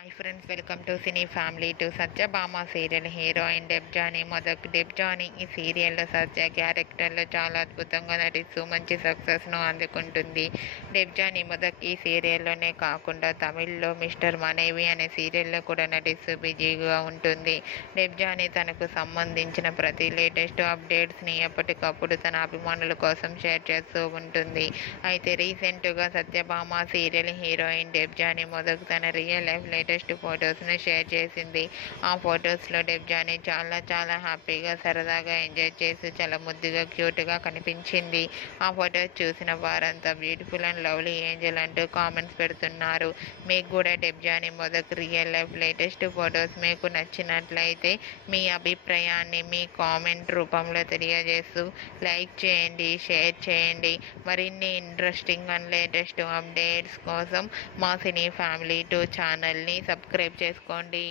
Hi friends, welcome to cine family two. Satyabhama serial heroine Debjani Modak. Debjani ఈ సీరియల్లో సత్య క్యారెక్టర్లో చాలా అద్భుతంగా నటిస్తూ మంచి సక్సెస్ను అందుకుంటుంది. డెబ్జానీ మొదక్ ఈ సీరియల్లోనే కాకుండా తమిళ్లో మిస్టర్ మనేవి అనే సీరియల్లో కూడా నటిస్తూ బిజీగా ఉంటుంది. డెబ్జానీ తనకు సంబంధించిన ప్రతి లేటెస్ట్ అప్డేట్స్ని ఎప్పటికప్పుడు తన అభిమానుల కోసం షేర్ చేస్తూ ఉంటుంది. అయితే రీసెంట్గా సత్యభామ సీరియల్ హీరోయిన్ డెబ్జానీ మొదక్ తన రియల్ లైఫ్ లేటెస్ట్ ఫొటోస్ను షేర్ చేసింది. ఆ ఫొటోస్లో డెబ్జానీ చాలా హ్యాపీగా, సరదాగా ఎంజాయ్ చేస్తూ చాలా ముద్దుగా, క్యూట్గా కనిపించింది. ఆ ఫొటోస్ చూసిన వారంతా బ్యూటిఫుల్ అండ్ లవ్లీ ఏంజల్ అంటూ కామెంట్స్ పెడుతున్నారు. మీకు కూడా Debjani Modak real life latest photos మీకు నచ్చినట్లయితే మీ అభిప్రాయాన్ని మీ కామెంట్ రూపంలో తెలియజేస్తూ లైక్ చేయండి, షేర్ చేయండి. మరిన్ని ఇంట్రెస్టింగ్ అండ్ లేటెస్ట్ అప్డేట్స్ కోసం మా సినీ ఫ్యామిలీ 2 ఛానల్ని సబ్స్క్రైబ్ చేసుకోండి.